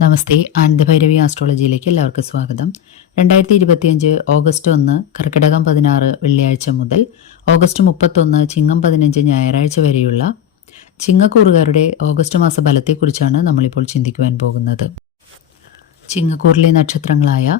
നമസ്തേ, ആനന്ദഭൈരവി ആസ്ട്രോളജിയിലേക്ക് എല്ലാവർക്കും സ്വാഗതം. 2025 ഓഗസ്റ്റ് 1 കർക്കിടകം 16 വെള്ളിയാഴ്ച മുതൽ ഓഗസ്റ്റ് 31 ചിങ്ങം 15 ഞായറാഴ്ച വരെയുള്ള ചിങ്ങക്കൂറുകാരുടെ ഓഗസ്റ്റ് മാസ ഫലത്തെക്കുറിച്ചാണ് നമ്മളിപ്പോൾ ചിന്തിക്കുവാൻ പോകുന്നത്. ചിങ്ങക്കൂറിലെ നക്ഷത്രങ്ങളായ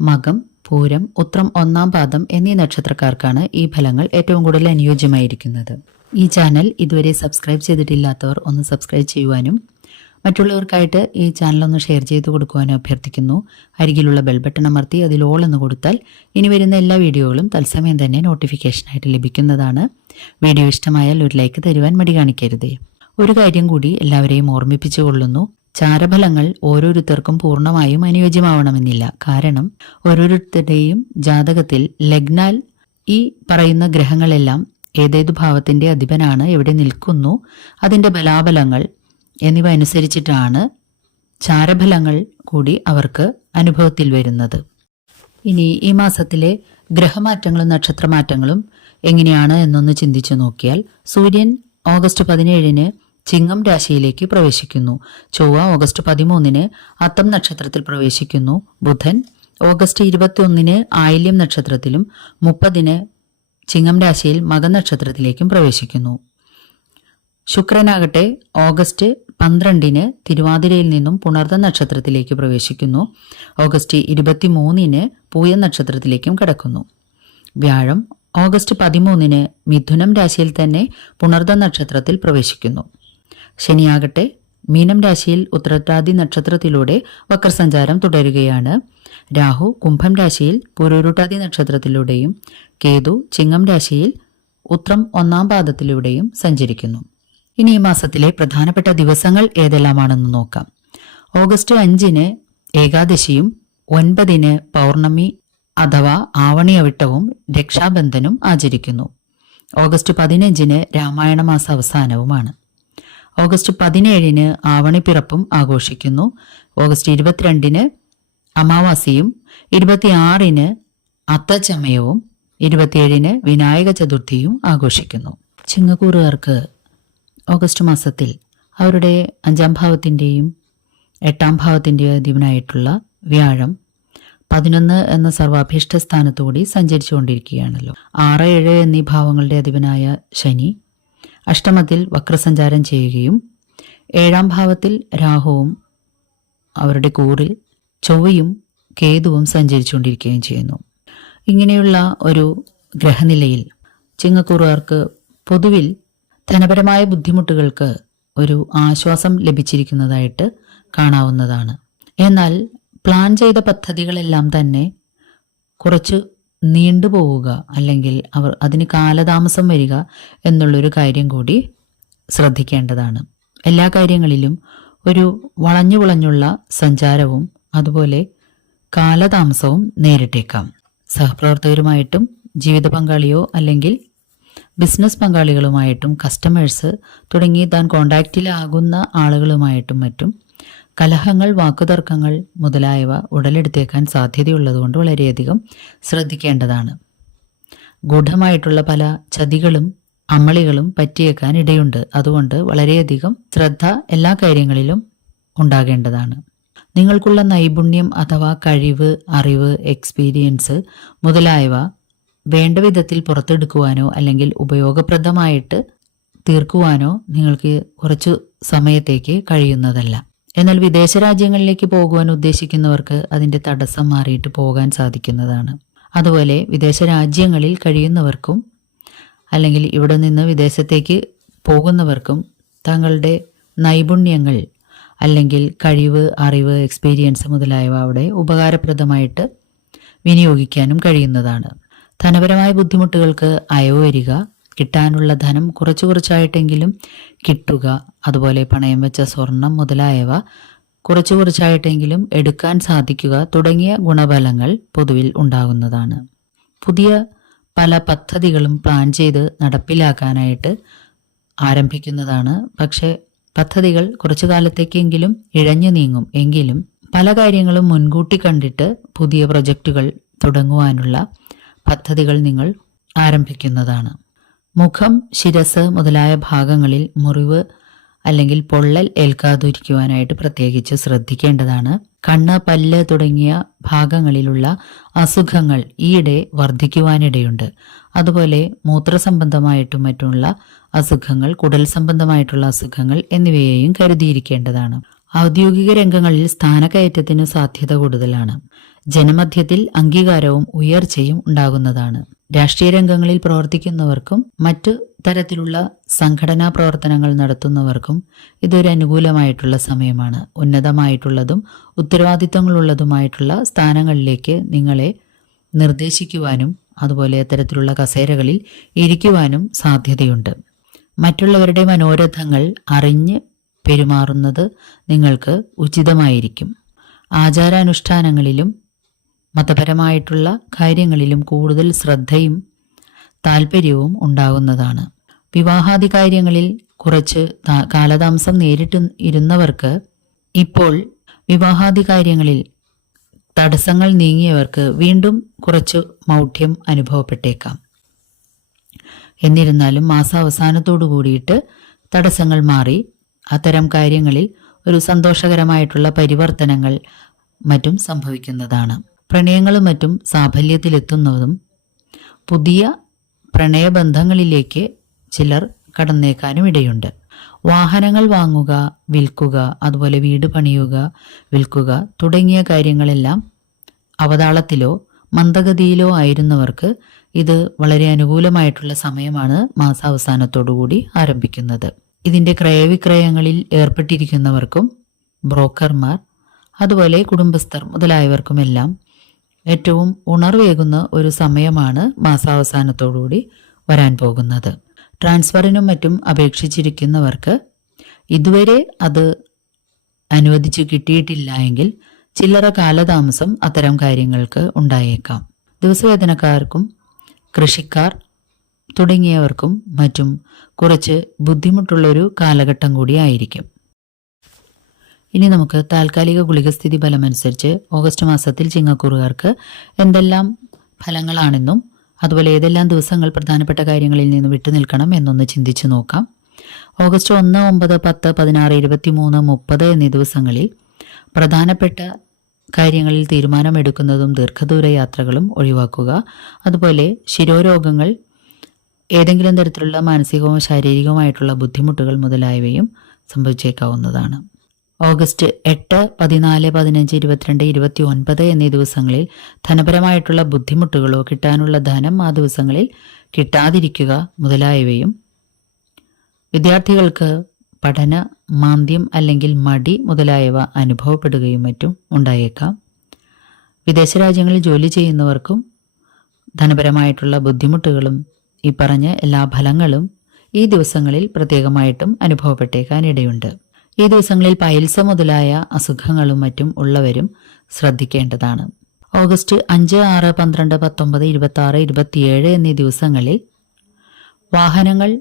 മകം, പൂരം, ഉത്രം 1-ാം പാദം എന്നീ നക്ഷത്രക്കാർക്കാണ് ഈ ഫലങ്ങൾ ഏറ്റവും കൂടുതൽ അനുയോജ്യമായിരിക്കുന്നത്. ഈ ചാനൽ ഇതുവരെ സബ്സ്ക്രൈബ് ചെയ്തിട്ടില്ലാത്തവർ ഒന്ന് സബ്സ്ക്രൈബ് ചെയ്യുവാനും മറ്റുള്ളവർക്കായിട്ട് ഈ ചാനലൊന്ന് ഷെയർ ചെയ്ത് കൊടുക്കുവാനും അഭ്യർത്ഥിക്കുന്നു. അരികിലുള്ള ബെൽ ബട്ടൺ അമർത്തി അതിൽ ഓൾ എന്ന് കൊടുത്താൽ ഇനി വരുന്ന എല്ലാ വീഡിയോകളും തത്സമയം തന്നെ നോട്ടിഫിക്കേഷനായിട്ട് ലഭിക്കുന്നതാണ്. വീഡിയോ ഇഷ്ടമായാൽ ഒരു ലൈക്ക് തരുവാൻ മടി കാണിക്കരുതേ. ഒരു കാര്യം കൂടി എല്ലാവരെയും ഓർമ്മിപ്പിച്ചു കൊള്ളുന്നു. ചാരഫലങ്ങൾ ഓരോരുത്തർക്കും പൂർണ്ണമായും അനുയോജ്യമാവണമെന്നില്ല. കാരണം ഓരോരുത്തരുടെയും ജാതകത്തിൽ ലഗ്നാൽ ഈ പറയുന്ന ഗ്രഹങ്ങളെല്ലാം ഏതേതു ഭാവത്തിന്റെ അധിപനാണ്, എവിടെ നിൽക്കുന്നു, അതിൻ്റെ ബലാബലങ്ങൾ എന്നിവ അനുസരിച്ചിട്ടാണ് ചാരഫലങ്ങൾ കൂടി അവർക്ക് അനുഭവത്തിൽ വരുന്നത്. ഇനി ഈ മാസത്തിലെ ഗ്രഹമാറ്റങ്ങളും നക്ഷത്രമാറ്റങ്ങളും എങ്ങനെയാണ് എന്നൊന്ന് ചിന്തിച്ചു നോക്കിയാൽ, സൂര്യൻ ഓഗസ്റ്റ് 17 ചിങ്ങം രാശിയിലേക്ക് പ്രവേശിക്കുന്നു. ചൊവ്വ ഓഗസ്റ്റ് 13 അത്തം നക്ഷത്രത്തിൽ പ്രവേശിക്കുന്നു. ബുധൻ ഓഗസ്റ്റ് 21 ആയില്യം നക്ഷത്രത്തിലും 30 ചിങ്ങം രാശിയിൽ മകനക്ഷത്രത്തിലേക്കും പ്രവേശിക്കുന്നു. ശുക്രനാകട്ടെ ഓഗസ്റ്റ് 12 തിരുവാതിരയിൽ നിന്നും പുണർദ നക്ഷത്രത്തിലേക്ക് പ്രവേശിക്കുന്നു. ഓഗസ്റ്റ് 23 പൂയം നക്ഷത്രത്തിലേക്കും കടക്കുന്നു. വ്യാഴം ഓഗസ്റ്റ് 13 മിഥുനം രാശിയിൽ തന്നെ പുണർദ നക്ഷത്രത്തിൽ പ്രവേശിക്കുന്നു. ശനിയാകട്ടെ മീനം രാശിയിൽ ഉത്രട്ടാദി നക്ഷത്രത്തിലൂടെ വക്രസഞ്ചാരം തുടരുകയാണ്. രാഹു കുംഭം രാശിയിൽ പുരൂരുട്ടാദി നക്ഷത്രത്തിലൂടെയും കേതു ചിങ്ങം രാശിയിൽ ഉത്രം 1-ാം പാദത്തിലൂടെയും സഞ്ചരിക്കുന്നു. ഇനി ഈ മാസത്തിലെ പ്രധാനപ്പെട്ട ദിവസങ്ങൾ ഏതെല്ലാമാണെന്ന് നോക്കാം. ഓഗസ്റ്റ് 5 ഏകാദശിയും 9 പൗർണമി അഥവാ ആവണി അവിട്ടവും രക്ഷാബന്ധനും ആചരിക്കുന്നു. ഓഗസ്റ്റ് 15 രാമായണ മാസ അവസാനവുമാണ്. ഓഗസ്റ്റ് 17 ആവണിപ്പിറപ്പും ആഘോഷിക്കുന്നു. ഓഗസ്റ്റ് 22 അമാവാസിയും 26 അത്തച്ചമയവും 27 വിനായക ചതുർത്ഥിയും ആഘോഷിക്കുന്നു. ചിങ്ങക്കൂറുകാർക്ക് ഓഗസ്റ്റ് മാസത്തിൽ അവരുടെ 5-ാം ഭാവത്തിൻ്റെയും 8-ാം ഭാവത്തിൻ്റെയും അധിപനായിട്ടുള്ള വ്യാഴം 11 എന്ന സർവാഭീഷ്ട സ്ഥാനത്തുകൂടി സഞ്ചരിച്ചുകൊണ്ടിരിക്കുകയാണല്ലോ. 6, 7 എന്നീ ഭാവങ്ങളുടെ അധിപനായ ശനി അഷ്ടമത്തിൽ വക്രസഞ്ചാരം ചെയ്യുകയും 7-ാം ഭാവത്തിൽ രാഹുവും അവരുടെ കൂറിൽ ചൊവ്വയും കേതുവും സഞ്ചരിച്ചുകൊണ്ടിരിക്കുകയും ചെയ്യുന്നു. ഇങ്ങനെയുള്ള ഒരു ഗ്രഹനിലയിൽ ചിങ്ങക്കൂറുകാർക്ക് പൊതുവിൽ ധനപരമായ ബുദ്ധിമുട്ടുകൾക്ക് ഒരു ആശ്വാസം ലഭിച്ചിരിക്കുന്നതായിട്ട് കാണാവുന്നതാണ്. എന്നാൽ പ്ലാൻ ചെയ്ത പദ്ധതികളെല്ലാം തന്നെ കുറച്ച് നീണ്ടുപോവുക അല്ലെങ്കിൽ അതിന് കാലതാമസം വരിക എന്നുള്ളൊരു കാര്യം കൂടി ശ്രദ്ധിക്കേണ്ടതാണ്. എല്ലാ കാര്യങ്ങളിലും ഒരു വളഞ്ഞുള്ള സഞ്ചാരവും അതുപോലെ കാലതാമസവും നേരിട്ടേക്കാം. സഹപ്രവർത്തകരുമായിട്ടും ജീവിത പങ്കാളിയോ അല്ലെങ്കിൽ ബിസിനസ് പങ്കാളികളുമായിട്ടും കസ്റ്റമേഴ്സ് തുടങ്ങി താൻ കോണ്ടാക്റ്റിലാകുന്ന ആളുകളുമായിട്ടും മറ്റും കലഹങ്ങൾ, വാക്കുതർക്കങ്ങൾ മുതലായവ ഉടലെടുത്തേക്കാൻ സാധ്യതയുള്ളതുകൊണ്ട് വളരെയധികം ശ്രദ്ധിക്കേണ്ടതാണ്. ഗൂഢമായിട്ടുള്ള പല ചതികളും അമളികളും പറ്റിയേക്കാൻ ഇടയുണ്ട്. അതുകൊണ്ട് വളരെയധികം ശ്രദ്ധ എല്ലാ കാര്യങ്ങളിലും ഉണ്ടാകേണ്ടതാണ്. നിങ്ങൾക്കുള്ള നൈപുണ്യം അഥവാ കഴിവ്, അറിവ്, എക്സ്പീരിയൻസ് മുതലായവ വേണ്ട വിധത്തിൽ പുറത്തെടുക്കുവാനോ അല്ലെങ്കിൽ ഉപയോഗപ്രദമായിട്ട് തീർക്കുവാനോ നിങ്ങൾക്ക് കുറച്ചു സമയത്തേക്ക് കഴിയുന്നതല്ല. എന്നാൽ വിദേശ രാജ്യങ്ങളിലേക്ക് പോകുവാൻ ഉദ്ദേശിക്കുന്നവർക്ക് അതിൻ്റെ തടസ്സം മാറിയിട്ട് പോകാൻ സാധിക്കുന്നതാണ്. അതുപോലെ വിദേശ രാജ്യങ്ങളിൽ കഴിയുന്നവർക്കും അല്ലെങ്കിൽ ഇവിടെ നിന്ന് വിദേശത്തേക്ക് പോകുന്നവർക്കും തങ്ങളുടെ നൈപുണ്യങ്ങൾ അല്ലെങ്കിൽ കഴിവ്, അറിവ്, എക്സ്പീരിയൻസ് മുതലായവ അവിടെ ഉപകാരപ്രദമായിട്ട് വിനിയോഗിക്കാനും കഴിയുന്നതാണ്. ധനപരമായ ബുദ്ധിമുട്ടുകൾക്ക് അയവ് വരിക, കിട്ടാനുള്ള ധനം കുറച്ചായിട്ടെങ്കിലും കിട്ടുക, അതുപോലെ പണയം വെച്ച സ്വർണം മുതലായവ കുറച്ചായിട്ടെങ്കിലും എടുക്കാൻ സാധിക്കുക തുടങ്ങിയ ഗുണഫലങ്ങൾ പൊതുവിൽ ഉണ്ടാകുന്നതാണ്. പുതിയ പല പദ്ധതികളും പ്ലാൻ ചെയ്ത് നടപ്പിലാക്കാനായിട്ട് ആരംഭിക്കുന്നതാണ്. പക്ഷേ പദ്ധതികൾ കുറച്ചു കാലത്തേക്കെങ്കിലും ഇഴഞ്ഞു നീങ്ങും. എങ്കിലും പല കാര്യങ്ങളും മുൻകൂട്ടി കണ്ടിട്ട് പുതിയ പ്രൊജക്റ്റുകൾ തുടങ്ങുവാനുള്ള പദ്ധതികൾ നിങ്ങൾ ആരംഭിക്കുന്നതാണ്. മുഖം, ശിരസ് മുതലായ ഭാഗങ്ങളിൽ മുറിവ് അല്ലെങ്കിൽ പൊള്ളൽ ഏൽക്കാതിരിക്കുവാനായിട്ട് പ്രത്യേകിച്ച് ശ്രദ്ധിക്കേണ്ടതാണ്. കണ്ണ്, പല്ല് തുടങ്ങിയ ഭാഗങ്ങളിലുള്ള അസുഖങ്ങൾ ഈയിടെ വർദ്ധിക്കുവാനിടയുണ്ട്. അതുപോലെ മൂത്രസംബന്ധമായിട്ടും മറ്റുള്ള അസുഖങ്ങൾ, കുടൽ സംബന്ധമായിട്ടുള്ള അസുഖങ്ങൾ എന്നിവയെയും കരുതിയിരിക്കേണ്ടതാണ്. ഔദ്യോഗിക രംഗങ്ങളിൽ സ്ഥാനക്കയറ്റത്തിന് സാധ്യത കൂടുതലാണ്. ജനമധ്യത്തിൽ അംഗീകാരവും ഉയർച്ചയും ഉണ്ടാകുന്നതാണ്. രാഷ്ട്രീയ രംഗങ്ങളിൽ പ്രവർത്തിക്കുന്നവർക്കും മറ്റു തരത്തിലുള്ള സംഘടനാ പ്രവർത്തനങ്ങൾ നടത്തുന്നവർക്കും ഇതൊരു അനുകൂലമായിട്ടുള്ള സമയമാണ്. ഉന്നതമായിട്ടുള്ളതും ഉത്തരവാദിത്തങ്ങളുള്ളതുമായിട്ടുള്ള സ്ഥാനങ്ങളിലേക്ക് നിങ്ങളെ നിർദ്ദേശിക്കുവാനും അതുപോലെ അത്തരത്തിലുള്ള കസേരകളിൽ ഇരിക്കുവാനും സാധ്യതയുണ്ട്. മറ്റുള്ളവരുടെ മനോരഥങ്ങൾ അറിഞ്ഞ് പെരുമാറുന്നത് നിങ്ങൾക്ക് ഉചിതമായിരിക്കും. ആചാരാനുഷ്ഠാനങ്ങളിലും മതപരമായിട്ടുള്ള കാര്യങ്ങളിലും കൂടുതൽ ശ്രദ്ധയും താല്പര്യവും ഉണ്ടാകുന്നതാണ്. വിവാഹാദി കാര്യങ്ങളിൽ കുറച്ച് കാലതാമസം നേരിട്ട് ഇരുന്നവർക്ക് ഇപ്പോൾ വിവാഹാദി കാര്യങ്ങളിൽ തടസ്സങ്ങൾ നീങ്ങിയവർക്ക് വീണ്ടും കുറച്ച് മൗഢ്യം അനുഭവപ്പെട്ടേക്കാം. എന്നിരുന്നാലും മാസാവസാനത്തോടു കൂടിയിട്ട് തടസ്സങ്ങൾ മാറി അത്തരം കാര്യങ്ങളിൽ ഒരു സന്തോഷകരമായിട്ടുള്ള പരിവർത്തനങ്ങൾ മറ്റും സംഭവിക്കുന്നതാണ്. പ്രണയങ്ങളും മറ്റും സാഫല്യത്തിലെത്തുന്നതും പുതിയ പ്രണയബന്ധങ്ങളിലേക്ക് ചിലർ കടന്നേക്കാനും ഇടയുണ്ട്. വാഹനങ്ങൾ വാങ്ങുക, വിൽക്കുക, അതുപോലെ വീട് പണിയുക, വിൽക്കുക തുടങ്ങിയ കാര്യങ്ങളെല്ലാം അവതാളത്തിലോ മന്ദഗതിയിലോ ആയിരുന്നവർക്ക് ഇത് വളരെ അനുകൂലമായിട്ടുള്ള സമയമാണ് മാസാവസാനത്തോടുകൂടി ആരംഭിക്കുന്നത്. ഇതിൻ്റെ ക്രയവിക്രയങ്ങളിൽ ഏർപ്പെട്ടിരിക്കുന്നവർക്കും ബ്രോക്കർമാർ അതുപോലെ കുടുംബസ്ഥർ മുതലായവർക്കുമെല്ലാം ഏറ്റവും ഉണർവേകുന്ന ഒരു സമയമാണ് മാസാവസാനത്തോടുകൂടി വരാൻ പോകുന്നത്. ട്രാൻസ്ഫറിനും മറ്റും അപേക്ഷിച്ചിരിക്കുന്നവർക്ക് ഇതുവരെ അത് അനുവദിച്ചു കിട്ടിയിട്ടില്ല എങ്കിൽ ചില്ലറ കാലതാമസം അത്തരം കാര്യങ്ങൾക്ക് ഉണ്ടായേക്കാം. ദിവസവേതനക്കാർക്കും കൃഷിക്കാർ തുടങ്ങിയവർക്കും മറ്റും കുറച്ച് ബുദ്ധിമുട്ടുള്ളൊരു കാലഘട്ടം കൂടിയായിരിക്കും. ഇനി നമുക്ക് താൽക്കാലിക ഗുളികസ്ഥിതി ഫലമനുസരിച്ച് ഓഗസ്റ്റ് മാസത്തിൽ ചിങ്ങക്കൂറുകാർക്ക് എന്തെല്ലാം ഫലങ്ങളാണെന്നും അതുപോലെ ഏതെല്ലാം ദിവസങ്ങൾ പ്രധാനപ്പെട്ട കാര്യങ്ങളിൽ നിന്ന് വിട്ടുനിൽക്കണം എന്നൊന്ന് ചിന്തിച്ചു നോക്കാം. ഓഗസ്റ്റ് 1, 9, 10, 16, 23, 30 എന്നീ ദിവസങ്ങളിൽ പ്രധാനപ്പെട്ട കാര്യങ്ങളിൽ തീരുമാനമെടുക്കുന്നതും ദീർഘദൂര യാത്രകളും ഒഴിവാക്കുക. അതുപോലെ ശിരോരോഗങ്ങൾ, ഏതെങ്കിലും തരത്തിലുള്ള മാനസികവും ശാരീരികവുമായിട്ടുള്ള ബുദ്ധിമുട്ടുകൾ മുതലായവയും സംഭവിച്ചേക്കാവുന്നതാണ്. ഓഗസ്റ്റ് 8, 14, 15, 22, 29 എന്നീ ദിവസങ്ങളിൽ ധനപരമായിട്ടുള്ള ബുദ്ധിമുട്ടുകളോ കിട്ടാനുള്ള ധനം ആ ദിവസങ്ങളിൽ കിട്ടാതിരിക്കുക മുതലായവയും, വിദ്യാർത്ഥികൾക്ക് പഠന മാന്ദ്യം അല്ലെങ്കിൽ മടി മുതലായവ അനുഭവപ്പെടുകയും മറ്റും ഉണ്ടായേക്കാം. വിദേശ രാജ്യങ്ങളിൽ ജോലി ചെയ്യുന്നവർക്കും ധനപരമായിട്ടുള്ള ബുദ്ധിമുട്ടുകളും ഈ പറഞ്ഞ എല്ലാ ഫലങ്ങളും ഈ ദിവസങ്ങളിൽ പ്രത്യേകമായിട്ടും അനുഭവപ്പെട്ടേക്കാനിടയുണ്ട്. ഈ ദിവസങ്ങളിൽ പൈൽസ് മുതലായ അസുഖങ്ങളും മറ്റും ഉള്ളവരും ശ്രദ്ധിക്കേണ്ടതാണ്. ഓഗസ്റ്റ് 5, 6, 12, 19, 26, 27 എന്നീ ദിവസങ്ങളിൽ വാഹനങ്ങൾ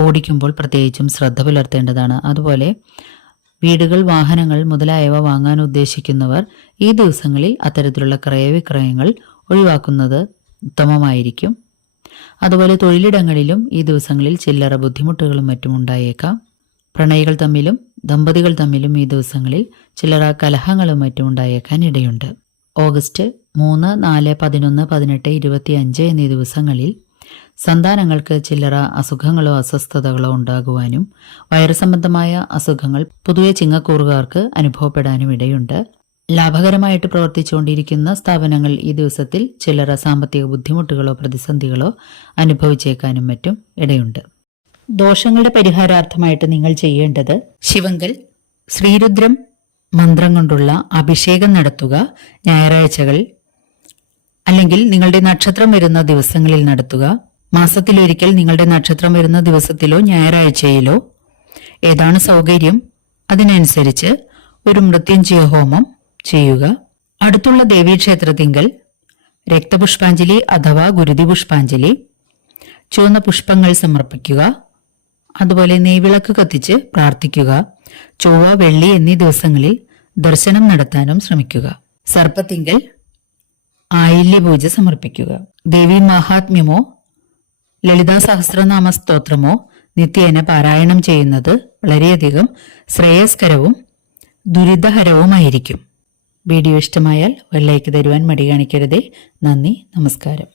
ഓടിക്കുമ്പോൾ പ്രത്യേകിച്ചും ശ്രദ്ധ പുലർത്തേണ്ടതാണ്. അതുപോലെ വീടുകൾ, വാഹനങ്ങൾ മുതലായവ വാങ്ങാൻ ഉദ്ദേശിക്കുന്നവർ ഈ ദിവസങ്ങളിൽ അത്തരത്തിലുള്ള ക്രയവിക്രയങ്ങൾ ഒഴിവാക്കുന്നത് ഉത്തമമായിരിക്കും. അതുപോലെ തൊഴിലിടങ്ങളിലും ഈ ദിവസങ്ങളിൽ ചില്ലറ ബുദ്ധിമുട്ടുകളും മറ്റും ഉണ്ടായേക്കാം. പ്രണയികൾ തമ്മിലും ദമ്പതികൾ തമ്മിലും ഈ ദിവസങ്ങളിൽ ചില്ലറ കലഹങ്ങളും മറ്റും ഉണ്ടായേക്കാൻ ഇടയുണ്ട്. ഓഗസ്റ്റ് 3, 4, 11, 18, 25 എന്നീ ദിവസങ്ങളിൽ സന്താനങ്ങൾക്ക് ചില്ലറ അസുഖങ്ങളോ അസ്വസ്ഥതകളോ ഉണ്ടാകുവാനും വൈറസ് സംബന്ധമായ അസുഖങ്ങൾ പൊതുവെ ചിങ്ങക്കൂറുകാർക്ക് അനുഭവപ്പെടാനും ഇടയുണ്ട്. ലാഭകരമായിട്ട് പ്രവർത്തിച്ചുകൊണ്ടിരിക്കുന്ന സ്ഥാപനങ്ങൾ ഈ ദിവസത്തിൽ ചില്ലറ സാമ്പത്തിക ബുദ്ധിമുട്ടുകളോ പ്രതിസന്ധികളോ അനുഭവിച്ചേക്കാനും മറ്റും ഇടയുണ്ട്. ദോഷങ്ങളുടെ പരിഹാരാർത്ഥമായിട്ട് നിങ്ങൾ ചെയ്യേണ്ടത് ശിവങ്കൽ, ശ്രീരുദ്രം മന്ത്രം കൊണ്ടുള്ള അഭിഷേകം നടത്തുക. ഞായറാഴ്ചകൾ അല്ലെങ്കിൽ നിങ്ങളുടെ നക്ഷത്രം വരുന്ന ദിവസങ്ങളിൽ നടത്തുക. മാസത്തിലൊരിക്കൽ നിങ്ങളുടെ നക്ഷത്രം വരുന്ന ദിവസത്തിലോ ഞായറാഴ്ചയിലോ ഏതാണ് സൗകര്യം അതിനനുസരിച്ച് ഒരു മൃത്യുഞ്ജയ ഹോമം ചെയ്യുക. അടുത്തുള്ള ദേവീക്ഷേത്രത്തിങ്കൽ രക്തപുഷ്പാഞ്ജലി അഥവാ ഗുരുതി പുഷ്പാഞ്ജലി, ചുവന്ന പുഷ്പങ്ങൾ സമർപ്പിക്കുക. അതുപോലെ നെയ്വിളക്ക് കത്തിച്ച് പ്രാർത്ഥിക്കുക. ചൊവ്വ, വെള്ളി എന്നീ ദിവസങ്ങളിൽ ദർശനം നടത്താനും ശ്രമിക്കുക. സർപ്പത്തിങ്കൽ ആയില്യപൂജ സമർപ്പിക്കുക. ദേവീ മഹാത്മ്യമോ ലളിതാ സഹസ്രനാമ സ്തോത്രമോ നിത്യേന പാരായണം ചെയ്യുന്നത് വളരെയധികം ശ്രേയസ്കരവും ദുരിതഹരവുമായിരിക്കും. വീഡിയോ ഇഷ്ടമായാൽ ഒരു ലൈക്ക് തരുവാൻ മടി കാണിക്കരുതേ. നന്ദി, നമസ്കാരം.